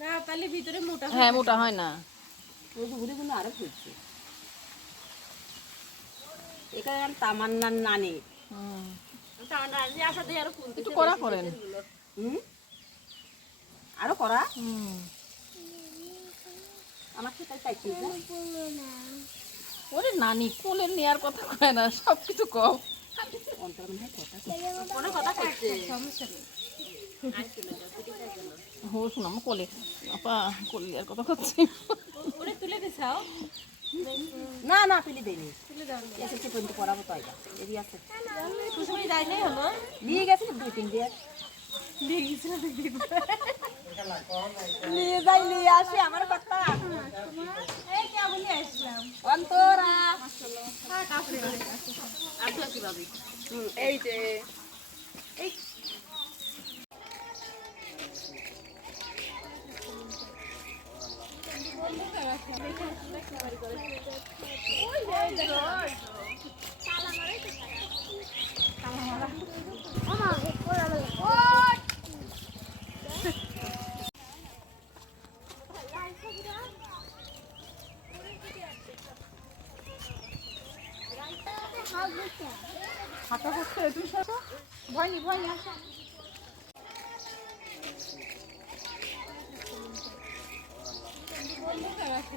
না তাহলে ভিতরে মোটা হ্যাঁ মোটা হয় না। ঘুরিগুলো আরও ফুটছে। এখানে আর তামান্নার নানি। হুম। আরও একটু করা করেন। হুম? আরও করা হুম। আমার তাই চাইছি ওরে নানি কোলে নেয়ার কথা কয় না সব কিছু কম অন্তর মনে হয় কথা কোনো কথা সমস্যা নেই। হো শোনাম কোলে আপা কোলে নেয়ার কথা করছি ওরে তুলে দিছাও না না তুলি দেয়নি। তুলে দাও এসেছি পর্যন্ত পড়াবো তো এটা এদি আছে। কুসুমি যাই নাই হলো? নিয়ে গেছিল দুই তিন দিয়ে? দিয়ে গেছিল নিয়ে যাই নিয়ে আসি আমার কথা। এই কেমন নিয়ে আসলাম। অন্তরা। হ্যাঁ কাপড়ে আর তো কি ভাবি হুম, এই যে। এই করতে তুমি সব ভয় নি ভয় নি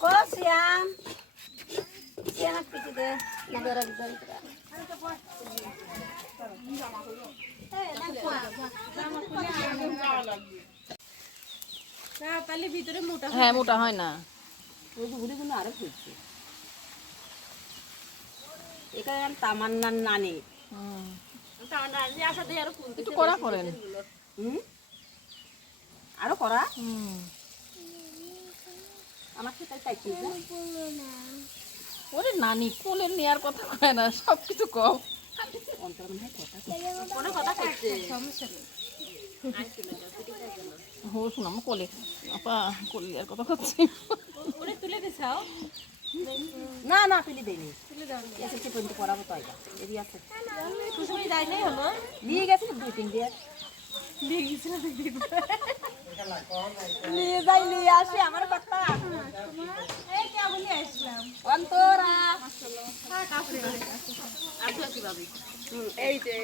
ও শ্যাম শ্যাম পিটি দে নগর ভিতরে না তাহলে ভিতরে মোটা হ্যাঁ মোটা হয় না। আরও এখানে তামান্নার নানি। হুম। আশা দিয়ে আরও একটু করা করেন। হুম? আরও করা হুম। আমার তো তাই ওরে নানি কোলে নেয়ার কথা কয় না সব কিছু কম। অন্তর কথা কথা সমস্যা নেই। হো শোনাম কোলে আপা কোলে নেয়ার কথা করছি ওরে তুলে দিছাও না না তুলি দেয়নি। তুলে দাও এসেছি পর্যন্ত পড়াবো তো এটা এদি আছে। কুসুমি যাই নাই হলো নিয়ে গেছিল দুই তিন দিয়ে? দিয়ে গেছিল দেখি নিয়ে যাই নিয়ে আসি আমার কথা এই কেমন নিয়ে আসলাম? অন্তরা। হ্যাঁ কাপড়ে আর তো কি ভাবি এই যে।